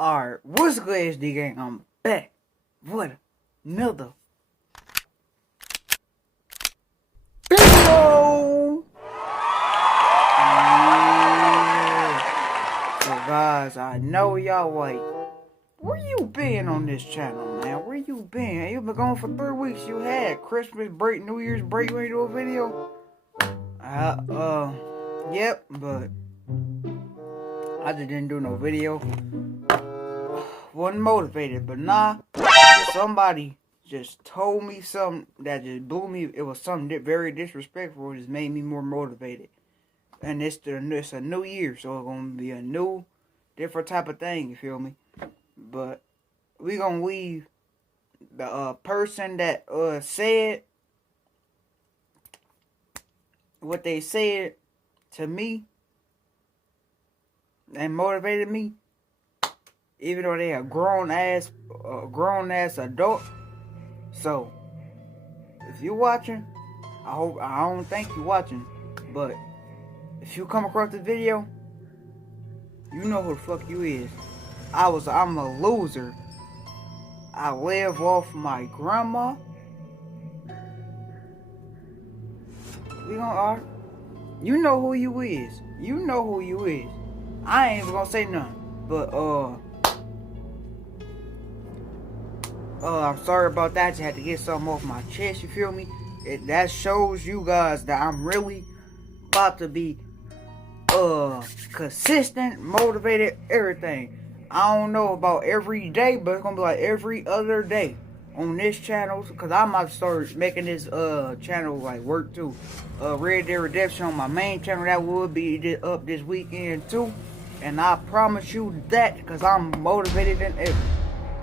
Alright, what's good, HD gang? I'm back with another video. So guys, I know y'all like, where you been on this channel, man? Where you been? You been gone for 3 weeks. You had Christmas break, New Year's break, you ain't do a video? Yep, but I just didn't do no video. Wasn't motivated, but nah, somebody just told me something that just blew me. It was something very disrespectful. It just made me more motivated. And it's a new year, so it's gonna be a new, different type of thing. You feel me? But we gonna leave the person that said what they said to me and motivated me. Even though they a grown ass adult. So, if you're watching, I don't think you're watching, but if you come across this video, you know who the fuck you is. I'm a loser. I live off my grandma. We gonna you know who you is. You know who you is. I ain't even gonna say nothing. But I'm sorry about that. I just had to get something off my chest, you feel me? That shows you guys that I'm really about to be consistent, motivated, everything. I don't know about every day, but it's gonna be like every other day on this channel, because I might start making this channel like work too. Red Dead Redemption on my main channel, that will be up this weekend too. And I promise you that, because I'm motivated than ever.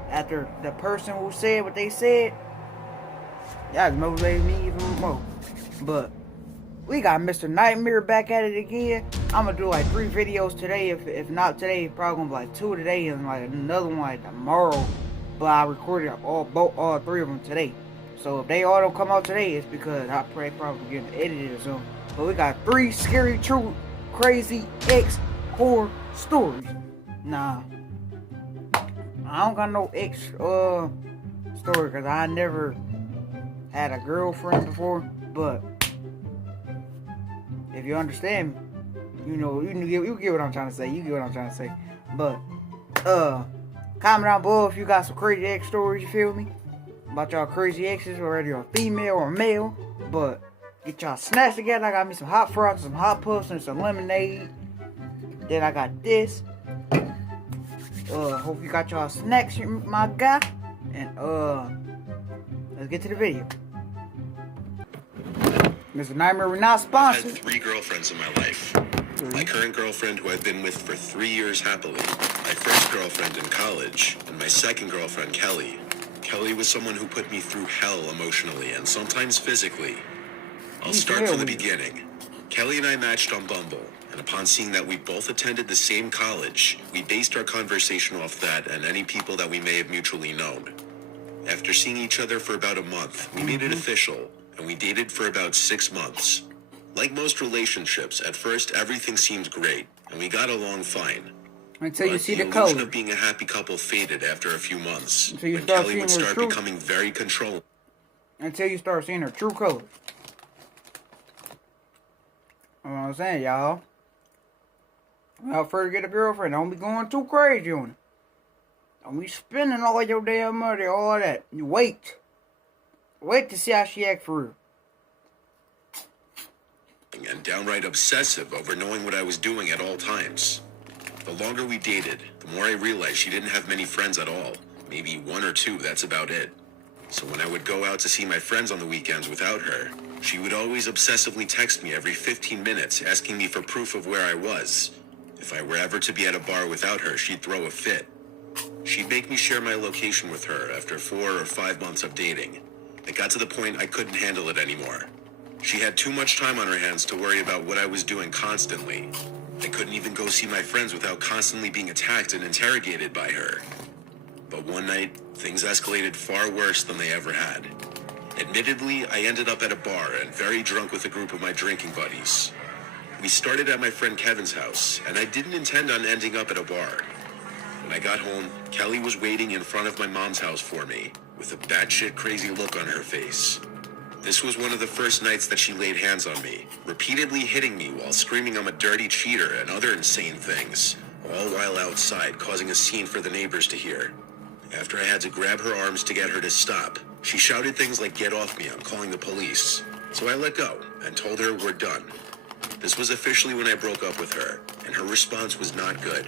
After the person who said what they said, that motivated me even more. But we got Mr. Nightmare back at it again. I'm gonna do like 3 videos today. If not today, probably gonna be like 2 today and like another one like tomorrow. But I recorded all 3 of them today. So if they all don't come out today, it's because I probably getting edited or something. But we got 3 scary, true, crazy X horror stories. Nah, I don't got no X story, because I never had a girlfriend before. But if you understand me, you get what I'm trying to say. You get what I'm trying to say. But comment down below if you got some crazy X stories, you feel me? About y'all crazy exes, whether you're a female or male. But get y'all snacks together. I got me some hot frogs, some hot puffs, and some lemonade. Then I got this. Hope you got y'all snacks, my guy. And let's get to the video. Mr. Nightmare, we're not sponsored. I've had 3 girlfriends in my life. My current girlfriend, who I've been with for 3 years happily. My first girlfriend in college. And my second girlfriend, Kelly. Kelly was someone who put me through hell emotionally and sometimes physically. I'll start from the beginning. Kelly and I matched on Bumble. And upon seeing that we both attended the same college, we based our conversation off that and any people that we may have mutually known. After seeing each other for about a month, we made it official, and we dated for about 6 months. Like most relationships, at first everything seemed great, and we got along fine. Until you see the illusion color. of being a happy couple faded after a few months, Until you when start Kelly seeing would her start true. becoming very controlling. Until you start seeing her true color. You know what I'm saying, y'all? Without first get a girlfriend, don't be going too crazy on it. Don't be spending all your damn money, all that. You wait. Wait to see how she act for real. And downright obsessive over knowing what I was doing at all times. The longer we dated, the more I realized she didn't have many friends at all. Maybe 1 or 2, that's about it. So when I would go out to see my friends on the weekends without her, she would always obsessively text me every 15 minutes asking me for proof of where I was. If I were ever to be at a bar without her, she'd throw a fit. She'd make me share my location with her after 4 or 5 months of dating. It got to the point I couldn't handle it anymore. She had too much time on her hands to worry about what I was doing constantly. I couldn't even go see my friends without constantly being attacked and interrogated by her. But one night, things escalated far worse than they ever had. Admittedly, I ended up at a bar and very drunk with a group of my drinking buddies. We started at my friend Kevin's house, and I didn't intend on ending up at a bar. When I got home, Kelly was waiting in front of my mom's house for me, with a batshit crazy look on her face. This was one of the first nights that she laid hands on me, repeatedly hitting me while screaming I'm a dirty cheater and other insane things, all while outside causing a scene for the neighbors to hear. After I had to grab her arms to get her to stop, she shouted things like, "Get off me, I'm calling the police." So I let go and told her we're done. This was officially when I broke up with her, and her response was not good.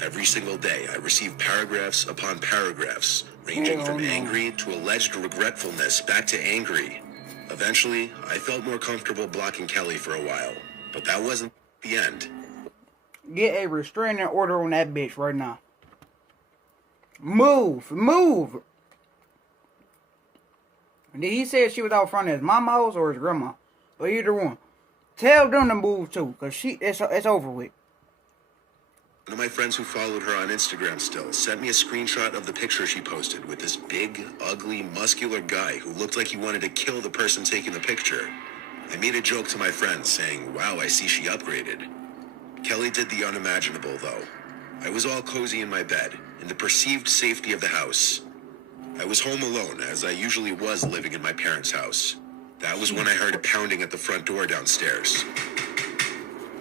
Every single day, I received paragraphs upon paragraphs, ranging from angry to alleged regretfulness back to angry. Eventually, I felt more comfortable blocking Kelly for a while, but that wasn't the end. Get a restraining order on that bitch right now. Move. Did he say she was out front of his mama's house or his grandma? Or either one. Tell them to move too, cause it's over with. One of my friends who followed her on Instagram still sent me a screenshot of the picture she posted with this big, ugly, muscular guy who looked like he wanted to kill the person taking the picture. I made a joke to my friend saying, "Wow, I see she upgraded." Kelly did the unimaginable though. I was all cozy in my bed, in the perceived safety of the house. I was home alone, as I usually was living in my parents' house. That was when I heard a pounding at the front door downstairs.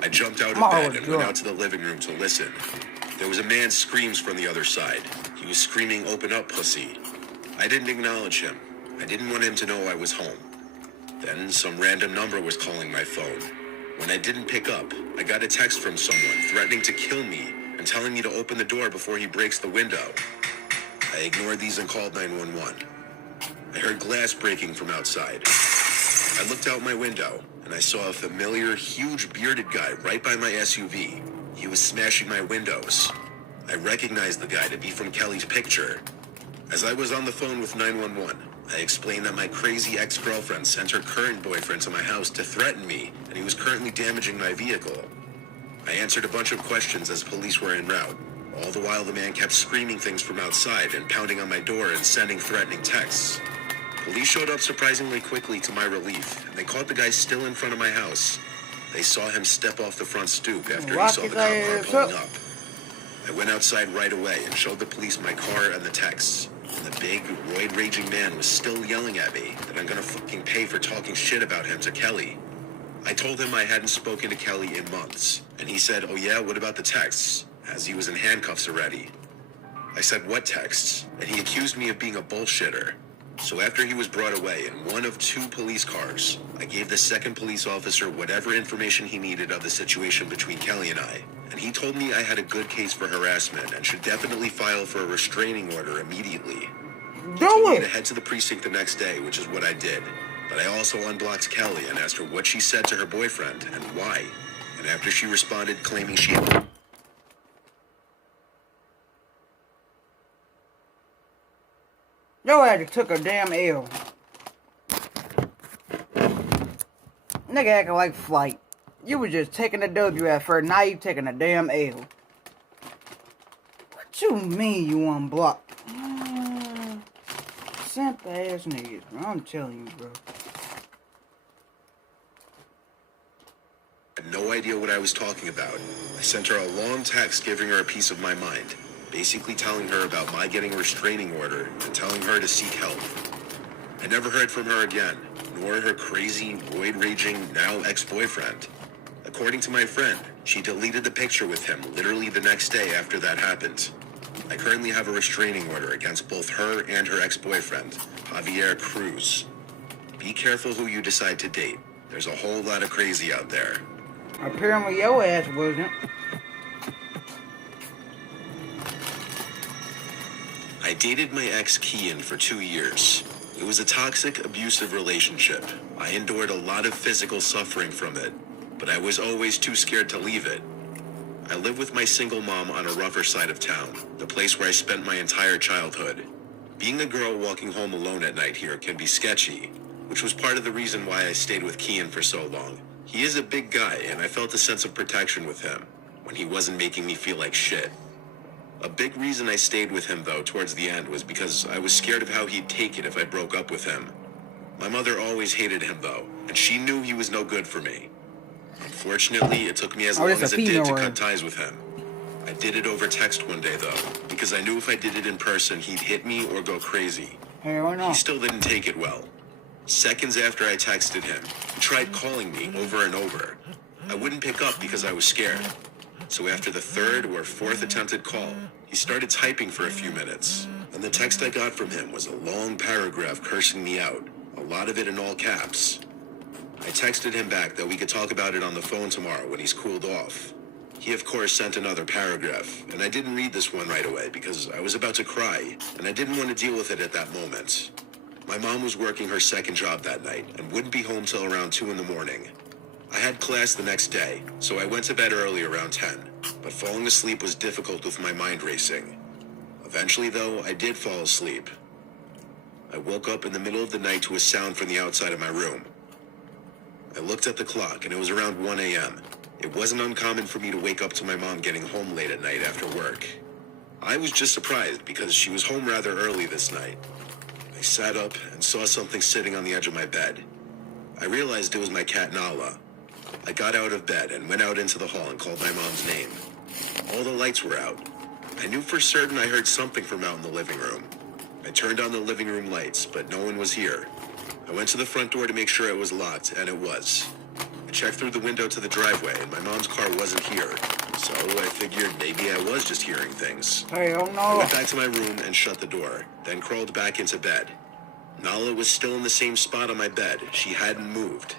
I jumped out of bed and went out to the living room to listen. There was a man's screams from the other side. He was screaming, "Open up, pussy." I didn't acknowledge him. I didn't want him to know I was home. Then some random number was calling my phone. When I didn't pick up, I got a text from someone threatening to kill me and telling me to open the door before he breaks the window. I ignored these and called 911. I heard glass breaking from outside. I looked out my window, and I saw a familiar, huge bearded guy right by my SUV. He was smashing my windows. I recognized the guy to be from Kelly's picture. As I was on the phone with 911, I explained that my crazy ex-girlfriend sent her current boyfriend to my house to threaten me, and he was currently damaging my vehicle. I answered a bunch of questions as police were en route. All the while, the man kept screaming things from outside and pounding on my door and sending threatening texts. Police showed up surprisingly quickly to my relief, and they caught the guy still in front of my house. They saw him step off the front stoop after he saw the cop car pulling up. I went outside right away and showed the police my car and the texts. And the big, roid-raging man was still yelling at me that I'm gonna fucking pay for talking shit about him to Kelly. I told him I hadn't spoken to Kelly in months, and he said, "Oh yeah, what about the texts?" as he was in handcuffs already. I said, "What texts?" and he accused me of being a bullshitter. So after he was brought away in one of 2 police cars, I gave the second police officer whatever information he needed of the situation between Kelly and I, and he told me I had a good case for harassment and should definitely file for a restraining order immediately. He told me to head to the precinct the next day, which is what I did. But I also unblocked Kelly and asked her what she said to her boyfriend and why. And after she responded claiming she had... Yo ass took a damn L. Nigga acting like Flight. You was just taking a W at first, now you taking a damn L. What you mean you unblocked? Simp ass niggas, bro. I'm telling you, bro. I had no idea what I was talking about. I sent her a long text giving her a piece of my mind, basically telling her about my getting a restraining order and telling her to seek help. I never heard from her again, nor her crazy, void-raging, now ex-boyfriend. According to my friend, she deleted the picture with him literally the next day after that happened. I currently have a restraining order against both her and her ex-boyfriend, Javier Cruz. Be careful who you decide to date. There's a whole lot of crazy out there. Apparently your ass wasn't. I dated my ex Kian for 2 years. It was a toxic, abusive relationship. I endured a lot of physical suffering from it, but I was always too scared to leave it. I live with my single mom on a rougher side of town, the place where I spent my entire childhood. Being a girl walking home alone at night here can be sketchy, which was part of the reason why I stayed with Kian for so long. He is a big guy, and I felt a sense of protection with him when he wasn't making me feel like shit. A big reason I stayed with him, though, towards the end was because I was scared of how he'd take it if I broke up with him. My mother always hated him, though, and she knew he was no good for me. Unfortunately, it took me as long as it did to cut ties with him. I did it over text one day, though, because I knew if I did it in person, he'd hit me or go crazy. Hell no. He still didn't take it well. Seconds after I texted him, he tried calling me over and over. I wouldn't pick up because I was scared. So after the third or fourth attempted call, he started typing for a few minutes. And the text I got from him was a long paragraph cursing me out, a lot of it in all caps. I texted him back that we could talk about it on the phone tomorrow when he's cooled off. He, of course, sent another paragraph, and I didn't read this one right away because I was about to cry, and I didn't want to deal with it at that moment. My mom was working her second job that night and wouldn't be home till around 2 in the morning. I had class the next day, so I went to bed early around 10, but falling asleep was difficult with my mind racing. Eventually, though, I did fall asleep. I woke up in the middle of the night to a sound from the outside of my room. I looked at the clock, and it was around 1 a.m. It wasn't uncommon for me to wake up to my mom getting home late at night after work. I was just surprised because she was home rather early this night. I sat up and saw something sitting on the edge of my bed. I realized it was my cat Nala. I got out of bed and went out into the hall and called my mom's name. All the lights were out. I knew for certain I heard something from out in the living room. I turned on the living room lights, but no one was here. I went to the front door to make sure it was locked, and it was. I checked through the window to the driveway, and my mom's car wasn't here. So I figured maybe I was just hearing things. Hell I no. went back to my room and shut the door, then crawled back into bed. Nala was still in the same spot on my bed. She hadn't moved.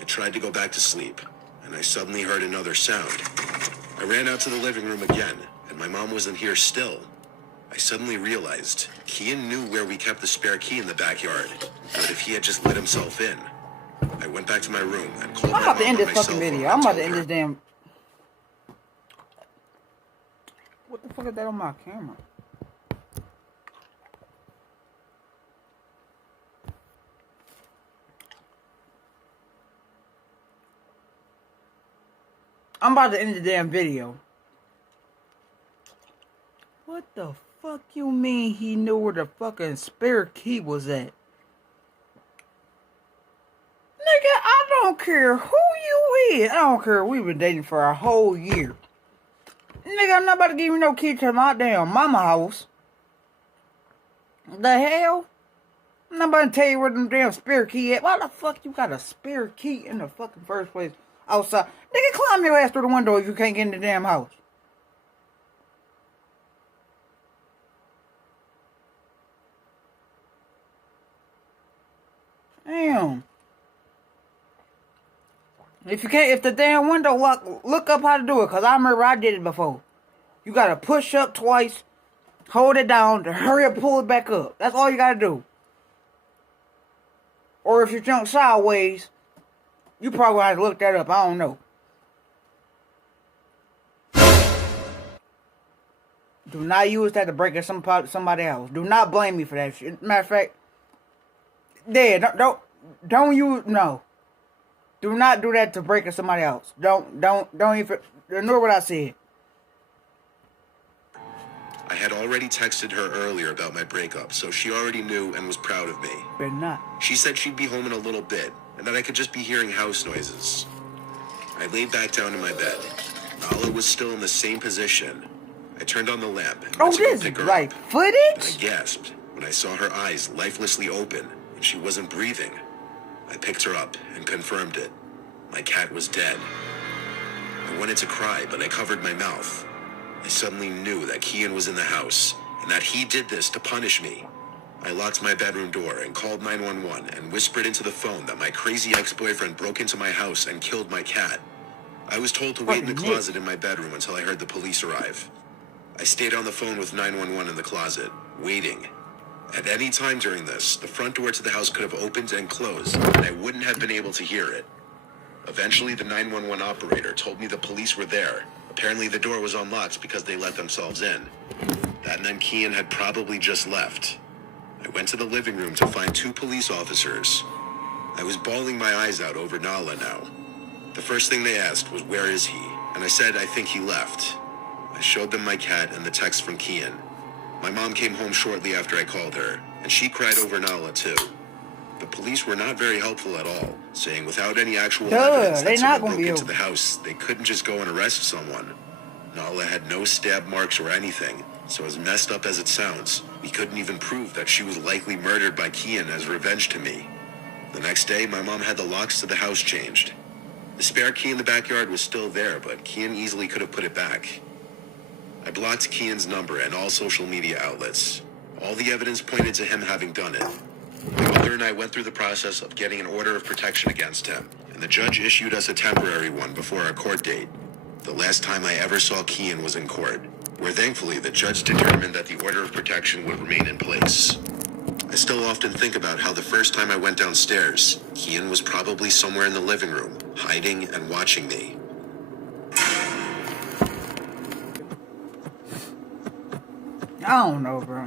I tried to go back to sleep, and I suddenly heard another sound. I ran out to the living room again, and my mom wasn't here still. I suddenly realized Kian knew where we kept the spare key in the backyard, but if he had just let himself in. I went back to my room and called I'm my about to mom end on this my fucking cell phone video. and I'm about to told end her. this damn. What the fuck is that on my camera? I'm about to end the damn video. What the fuck you mean he knew where the fucking spare key was at? Nigga, I don't care who you is. I don't care. We've been dating for a whole year. Nigga, I'm not about to give you no key to my damn mama house. The hell? I'm not about to tell you where them damn spare key at. Why the fuck you got a spare key in the fucking first place outside? Nigga, climb your ass through the window if you can't get in the damn house. Damn. If you can't, if the damn window look up how to do it, cause I remember I did it before. You gotta push up twice, hold it down, to hurry up, pull it back up. That's all you gotta do. Or if you jump sideways, you probably have to look that up. I don't know. Do not use that to break at somebody else. Do not blame me for that shit. Matter of fact, don't use, no. Do not do that to break at somebody else. Don't even, ignore what I said. I had already texted her earlier about my breakup, so she already knew and was proud of me. Better not. She said she'd be home in a little bit, and that I could just be hearing house noises. I laid back down in my bed. Nala was still in the same position. I turned on the lamp and went to go This pick her like up. footage? I gasped when I saw her eyes lifelessly open, and she wasn't breathing. I picked her up and confirmed it. My cat was dead. I wanted to cry, but I covered my mouth. I suddenly knew that Kian was in the house, and that he did this to punish me. I locked my bedroom door and called 911 and whispered into the phone that my crazy ex-boyfriend broke into my house and killed my cat. I was told to wait in the Fucking closet in my bedroom until I heard the police arrive. I stayed on the phone with 911 in the closet, waiting. At any time during this, the front door to the house could have opened and closed, and I wouldn't have been able to hear it. Eventually, the 911 operator told me the police were there. Apparently, the door was unlocked because they let themselves in. That meant Kian had probably just left. I went to the living room to find 2 police officers. I was bawling my eyes out over Nala now. The first thing they asked was, "Where is he?" And I said, "I think he left." I showed them my cat and the text from Kian. My mom came home shortly after I called her, and she cried over Nala too. The police were not very helpful at all, saying without any actual evidence they that not someone gonna be broke into able- the house, they couldn't just go and arrest someone. Nala had no stab marks or anything, so as messed up as it sounds, we couldn't even prove that she was likely murdered by Kian as revenge to me. The next day, my mom had the locks to the house changed. The spare key in the backyard was still there, but Kian easily could have put it back. I blocked Kian's number and all social media outlets. All the evidence pointed to him having done it. My mother and I went through the process of getting an order of protection against him, and the judge issued us a temporary one before our court date. The last time I ever saw Kian was in court, where thankfully the judge determined that the order of protection would remain in place. I still often think about how the first time I went downstairs, Kian was probably somewhere in the living room, hiding and watching me. I don't know, bro.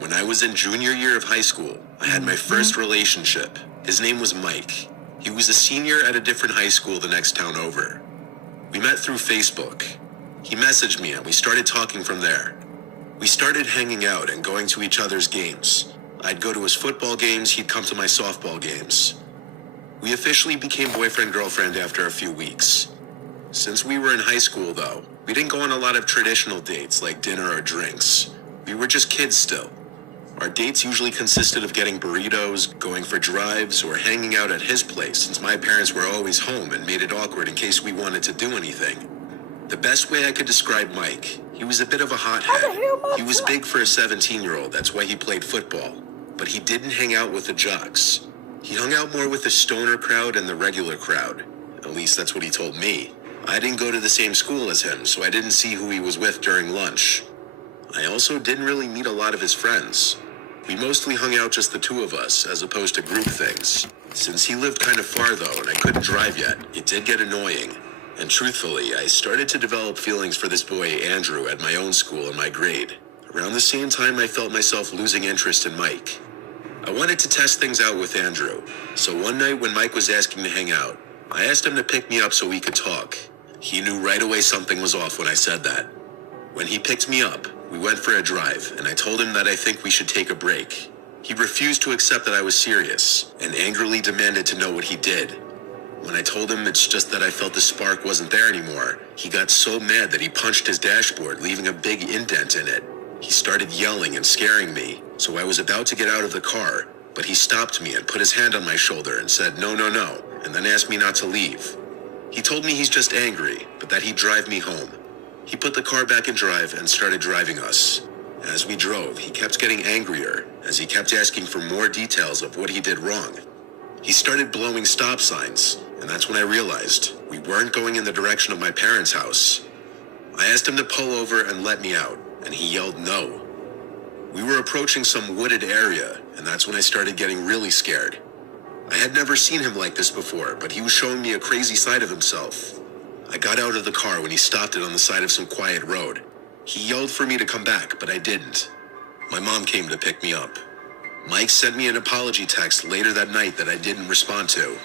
When I was in junior year of high school, I had my first relationship. His name was Mike. He was a senior at a different high school the next town over. We met through Facebook. He messaged me and we started talking from there. We started hanging out and going to each other's games. I'd go to his football games, he'd come to my softball games. We officially became boyfriend-girlfriend after a few weeks. Since we were in high school, though, we didn't go on a lot of traditional dates like dinner or drinks. We were just kids still. Our dates usually consisted of getting burritos, going for drives, or hanging out at his place since my parents were always home and made it awkward in case we wanted to do anything. The best way I could describe Mike, he was a bit of a hothead. He was big for a 17-year-old, that's why he played football. But he didn't hang out with the jocks. He hung out more with the stoner crowd and the regular crowd. At least that's what he told me. I didn't go to the same school as him, so I didn't see who he was with during lunch. I also didn't really meet a lot of his friends. We mostly hung out just the two of us, as opposed to group things. Since he lived kind of far though, and I couldn't drive yet, it did get annoying. And truthfully, I started to develop feelings for this boy, Andrew, at my own school in my grade. Around the same time, I felt myself losing interest in Mike. I wanted to test things out with Andrew, so one night when Mike was asking to hang out, I asked him to pick me up so we could talk. He knew right away something was off when I said that. When he picked me up, we went for a drive, and I told him that I think we should take a break. He refused to accept that I was serious, and angrily demanded to know what he did. When I told him it's just that I felt the spark wasn't there anymore, he got so mad that he punched his dashboard, leaving a big indent in it. He started yelling and scaring me, so I was about to get out of the car, but he stopped me and put his hand on my shoulder and said, "No, no, no," and then asked me not to leave. He told me he's just angry, but that he'd drive me home. He put the car back in drive and started driving us. As we drove, he kept getting angrier, as he kept asking for more details of what he did wrong. He started blowing stop signs, and that's when I realized we weren't going in the direction of my parents' house. I asked him to pull over and let me out, and he yelled no. We were approaching some wooded area, and that's when I started getting really scared. I had never seen him like this before, but he was showing me a crazy side of himself. I got out of the car when he stopped it on the side of some quiet road. He yelled for me to come back, but I didn't. My mom came to pick me up. Mike sent me an apology text later that night that I didn't respond to.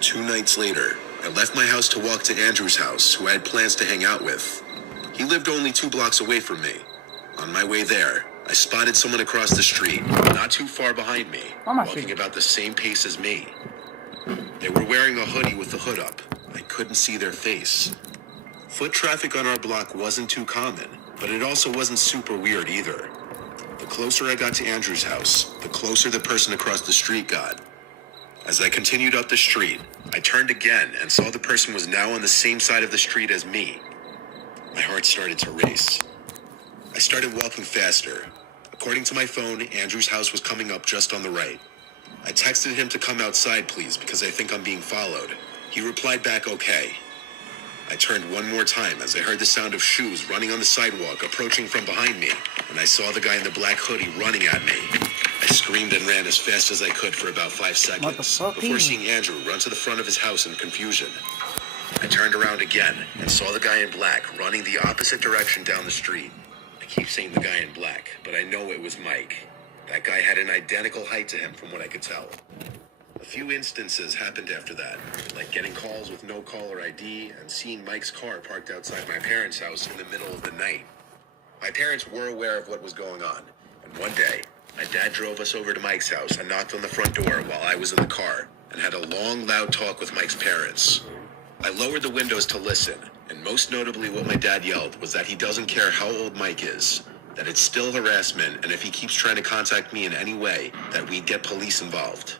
2 nights later, I left my house to walk to Andrew's house, who I had plans to hang out with. He lived only 2 blocks away from me. On my way there, I spotted someone across the street, not too far behind me, walking about the same pace as me. They were wearing a hoodie with the hood up. I couldn't see their face. Foot traffic on our block wasn't too common, but it also wasn't super weird either. The closer I got to Andrew's house, the closer the person across the street got. As I continued up the street, I turned again and saw the person was now on the same side of the street as me. My heart started to race. I started walking faster. According to my phone, Andrew's house was coming up just on the right. I texted him to come outside, please, because I think I'm being followed. He replied back, okay. I turned one more time as I heard the sound of shoes running on the sidewalk approaching from behind me, and I saw the guy in the black hoodie running at me. I screamed and ran as fast as I could for about 5 seconds before seeing Andrew run to the front of his house in confusion. I turned around again and saw the guy in black running the opposite direction down the street. I keep saying the guy in black, but I know it was Mike. That guy had an identical height to him from what I could tell. A few instances happened after that, like getting calls with no caller ID and seeing Mike's car parked outside my parents' house in the middle of the night. My parents were aware of what was going on, and one day, my dad drove us over to Mike's house and knocked on the front door while I was in the car and had a long, loud talk with Mike's parents. I lowered the windows to listen, and most notably what my dad yelled was that he doesn't care how old Mike is, that it's still harassment, and if he keeps trying to contact me in any way, that we'd get police involved.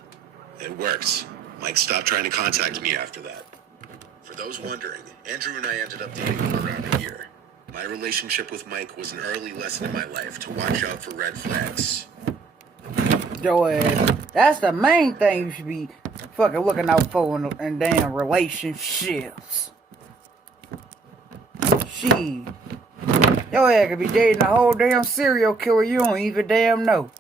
It worked. Mike stopped trying to contact me after that. For those wondering, Andrew and I ended up dating for around a year. My relationship with Mike was an early lesson in my life to watch out for red flags. Yo ass. That's the main thing you should be fucking looking out for in damn relationships. She. Yo ass could be dating a whole damn serial killer you don't even damn know.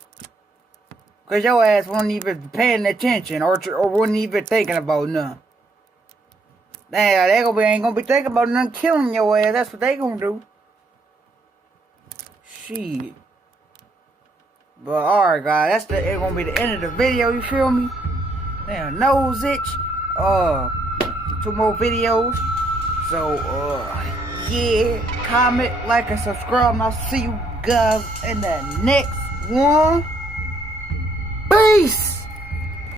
Cause your ass wasn't even paying attention or wasn't even thinking about nothing. Damn, ain't gonna be thinking about nothing killing your ass. That's what they gonna do. Shit. But alright guys, it's gonna be the end of the video, you feel me? Damn, nose itch. 2 more videos. So, yeah, comment, like, and subscribe, and I'll see you guys in the next one. Peace!